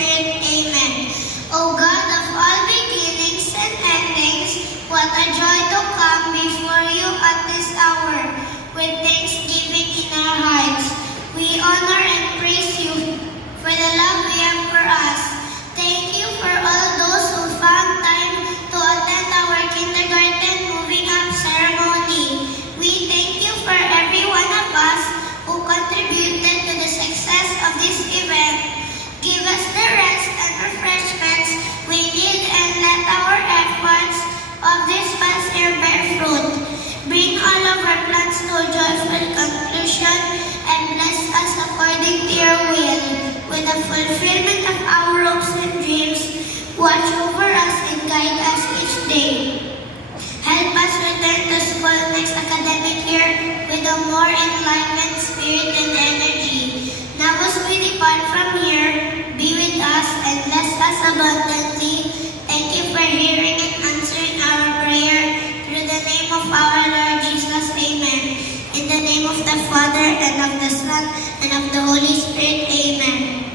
Spirit. Amen. O God of all beginnings and endings, what a joy to come before you at this hour with thanksgiving in our hearts. We honor and praise you for the love you have for us. Thank you for all those who found time to attend our kindergarten moving up ceremony. We thank you for every one of us who contributed to the success of this event. Give us the rest and refreshments we need and let our efforts of this past year bear fruit. Bring all of our plans to a joyful conclusion and bless us according to your will. With the fulfillment of our hopes and dreams, watch over us and guide us each day. Help us return to school next academic year with a more enlightened spirit and energy. Now as we depart from here, be with us and bless us abundantly. Thank you for hearing and answering our prayer. Through the name of our Lord Jesus, amen. In the name of the Father, and of the Son, and of the Holy Spirit, amen.